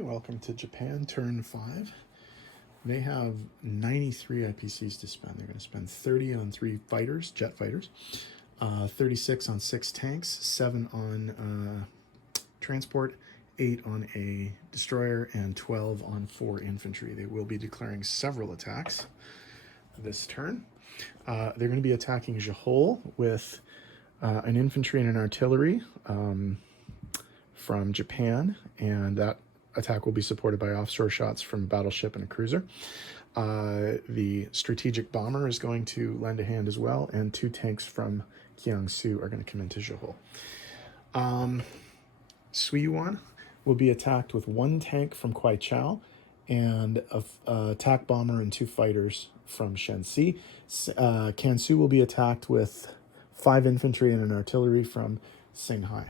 Okay, welcome to Japan, turn 5. They have 93 IPCs to spend. They're going to spend 30 on 3 fighters, jet fighters, 36 on 6 tanks, 7 on transport, 8 on a destroyer, and 12 on 4 infantry. They will be declaring several attacks this turn. They're going to be attacking Johol with an infantry and an artillery from Japan, and that attack will be supported by offshore shots from a battleship and a cruiser. The strategic bomber is going to lend a hand as well, and 2 tanks from Jiangsu are going to come into Johol. Suiyuan will be attacked with 1 tank from Kwaichao and a attack bomber and 2 fighters from Shenxi. Kansu will be attacked with 5 infantry and an artillery from Shanghai.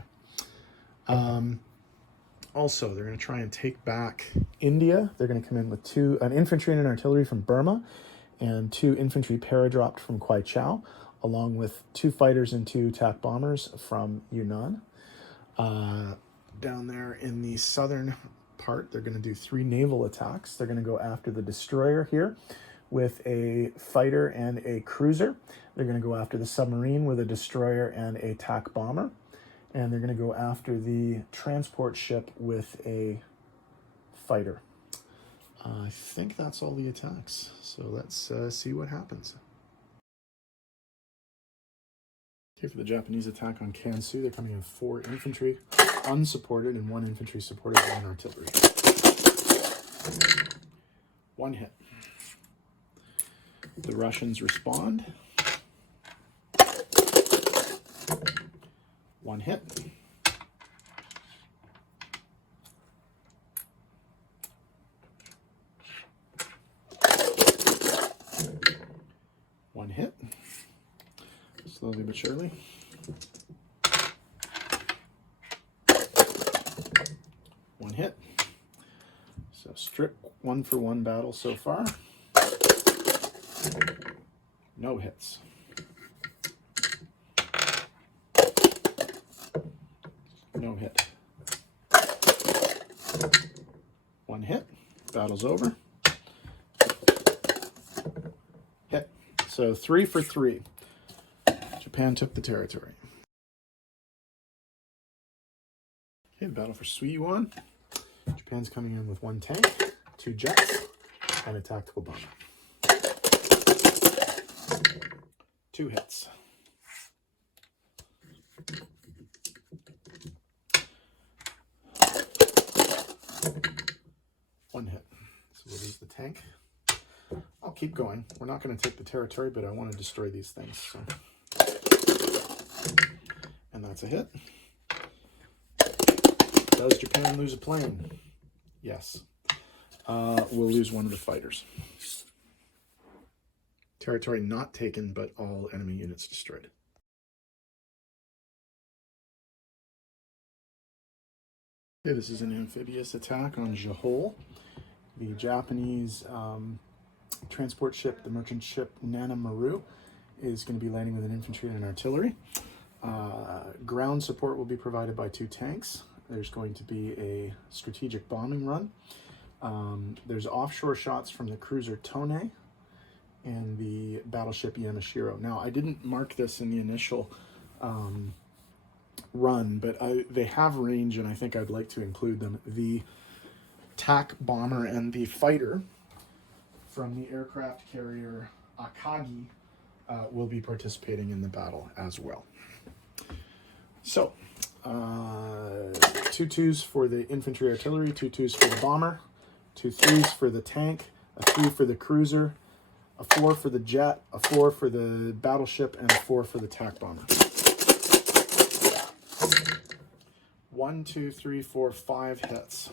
Also, they're going to try and take back India. They're going to come in with an infantry and an artillery from Burma and 2 infantry paradropped from Kwaichao, along with 2 fighters and 2 attack bombers from Yunnan. Down there in the southern part, they're going to do 3 naval attacks. They're going to go after the destroyer here with a fighter and a cruiser. They're going to go after the submarine with a destroyer and a attack bomber. And they're going to go after the transport ship with a fighter. I think that's all the attacks. So let's see what happens. Okay, for the Japanese attack on Kansu, they're coming in 4 infantry unsupported and 1 infantry supported by an artillery. 1 hit. The Russians respond. 1 hit. One hit. Slowly but surely. 1 hit. So strict 1-for-1 battle so far. No hits. No hit. 1 hit. Battle's over. Hit. So 3 for 3. Japan took the territory. Okay, the battle for Suiyuan. Japan's coming in with 1 tank, 2 jets, and a tactical bomber. 2 hits. 1 hit. So we'll lose the tank. I'll keep going. We're not going to take the territory, but I want to destroy these things. So. And that's a hit. Does Japan lose a plane? Yes. We'll lose 1 of the fighters. Territory not taken, but all enemy units destroyed. Okay, this is an amphibious attack on Johol. The Japanese transport ship, the merchant ship Nanamaru, is going to be landing with an infantry and an artillery. Ground support will be provided by 2 tanks. There's going to be a strategic bombing run. There's offshore shots from the cruiser Tone and the battleship Yamashiro. Now, I didn't mark this in the initial run, but they have range, and I think I'd like to include them. The attack bomber and the fighter from the aircraft carrier Akagi will be participating in the battle as well. So, 2 2s for the infantry artillery, 2 2s for the bomber, 2 3s for the tank, a 3 for the cruiser, a 4 for the jet, a 4 for the battleship, and a 4 for the attack bomber. 1, 2, 3, 4, 5 hits.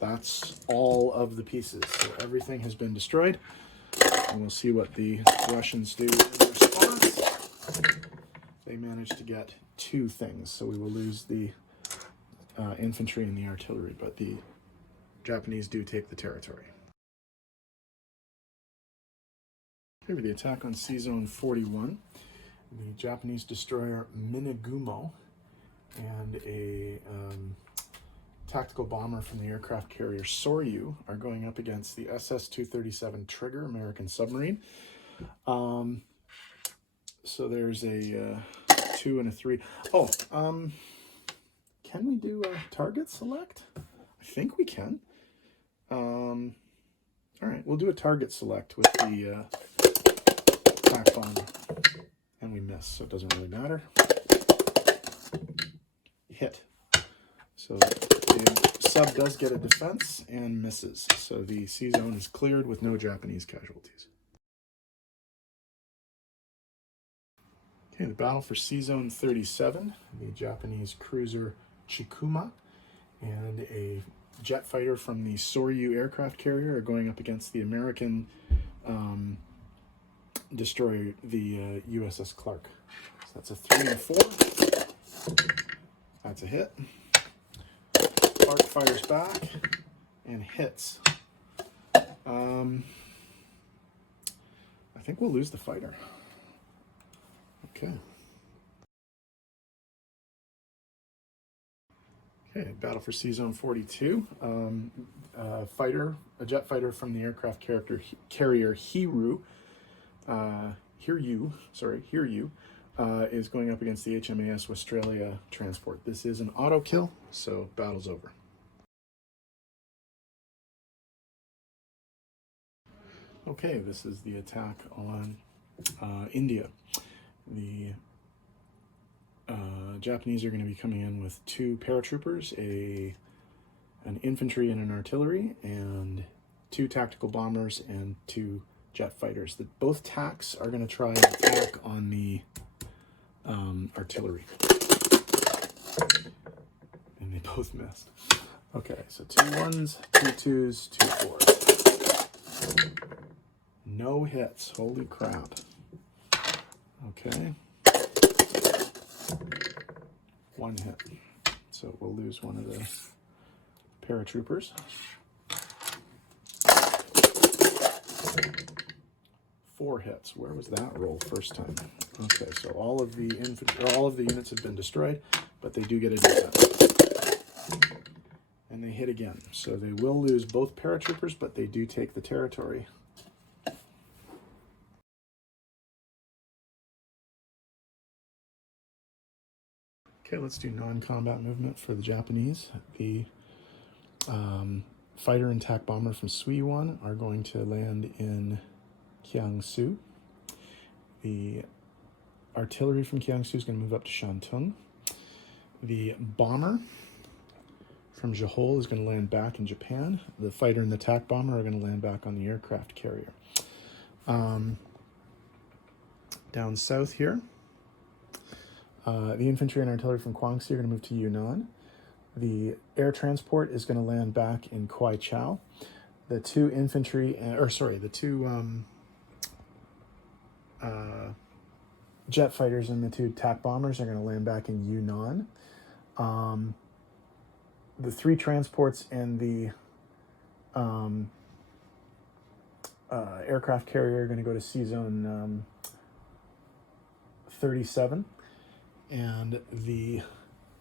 That's all of the pieces. So everything has been destroyed. And we'll see what the Russians do in response. They managed to get 2 things, so we will lose the infantry and the artillery, but the Japanese do take the territory. Here for the attack on Sea Zone 41, the Japanese destroyer Minagumo and a tactical bomber from the aircraft carrier Soryu are going up against the SS-237 Trigger American submarine. So there's a 2 and a 3. Oh, can we do a target select? I think we can. All right, we'll do a target select with the tack bomber. And we miss, so it doesn't really matter. Hit. So the sub does get a defense and misses. So the sea zone is cleared with no Japanese casualties. Okay, the battle for Sea Zone 37, the Japanese cruiser Chikuma and a jet fighter from the Soryu aircraft carrier are going up against the American destroyer, the USS Clark. So that's a 3 and a 4. That's a hit. Clark fires back and hits. I think we'll lose the fighter. Okay. Okay, battle for Sea Zone 42. A jet fighter from the aircraft carrier Hiryu, is going up against the HMAS Australia transport. This is an auto kill, so battle's over. Okay, this is the attack on India. The Japanese are going to be coming in with 2 paratroopers, an infantry and an artillery, and 2 tactical bombers and 2 jet fighters. Both tacks are going to try and attack on the artillery. And they both missed. Okay, so 2 1s, 2 2s, 2 4s. No hits. Holy crap. Okay. 1 hit. So we'll lose one of the paratroopers. 4 hits. Where was that roll first time? Okay, so all of the units have been destroyed, but they do get a defense. And they hit again. So they will lose both paratroopers, but they do take the territory. Okay, let's do non-combat movement for the Japanese. The fighter and tack bomber from Suiwon are going to land in Kiangsu. The artillery from Kiangsu is going to move up to Shantung. The bomber from Johol is going to land back in Japan. The fighter and the tack bomber are going to land back on the aircraft carrier. Down south here, the infantry and artillery from Guangxi are going to move to Yunnan. The air transport is going to land back in Kwai Chau. The 2 infantry, the 2 jet fighters and the 2 tack bombers are going to land back in Yunnan. The 3 transports and the aircraft carrier are going to go to Sea Zone 37. And the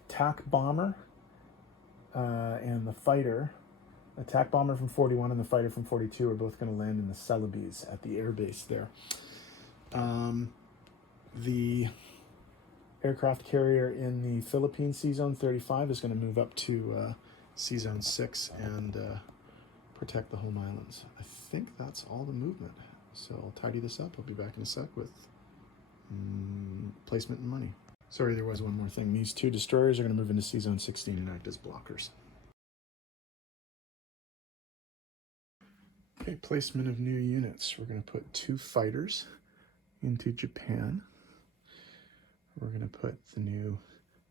tack bomber and the fighter, the tack bomber from 41 and the fighter from 42 are both going to land in the Celebes at the airbase there. The aircraft carrier in the Philippine Sea Zone 35 is going to move up to Sea Zone 6 and protect the home islands. I think that's all the movement. So I'll tidy this up. I'll be back in a sec with placement and money. Sorry, there was one more thing. These 2 destroyers are going to move into Sea Zone 16 and act as blockers. Okay, placement of new units. We're going to put 2 fighters into Japan. We're going to put the new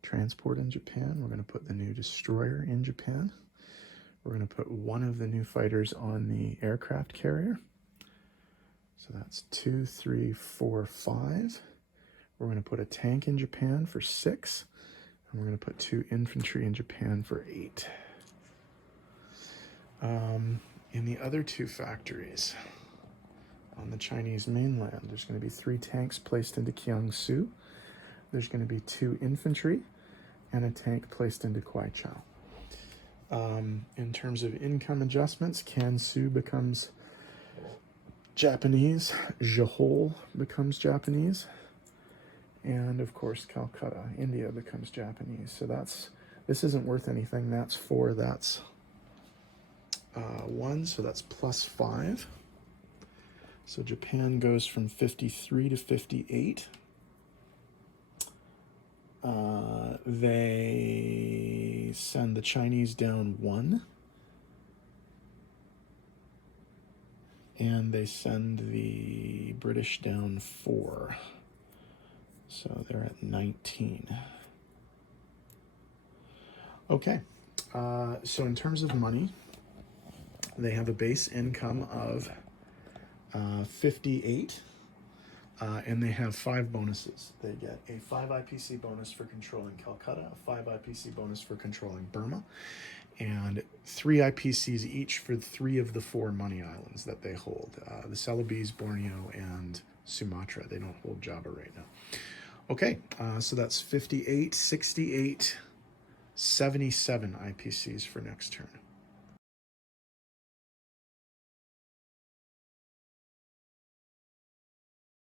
transport in Japan. We're going to put the new destroyer in Japan. We're going to put 1 of the new fighters on the aircraft carrier. So that's 2, 3, 4, 5. We're going to put a tank in Japan for 6. And we're going to put 2 infantry in Japan for 8. In the other 2 factories on the Chinese mainland, there's going to be 3 tanks placed into Kiangsu. There's going to be 2 infantry and a tank placed into Kwai Chau. In terms of income adjustments, Kansu becomes Japanese, Johor becomes Japanese, and of course Calcutta, India becomes Japanese. So this isn't worth anything. That's 4, that's 1, so that's +5. So Japan goes from 53 to 58. They send the Chinese down 1. And they send the British down 4. So they're at 19. Okay, so in terms of money, they have a base income of 58, and they have 5 bonuses. They get a 5 IPC bonus for controlling Calcutta, a 5 IPC bonus for controlling Burma, and 3 IPCs each for 3 of the 4 money islands that they hold. The Celebes, Borneo, and Sumatra. They don't hold Java right now. Okay, so that's 58, 68, 77 IPCs for next turn.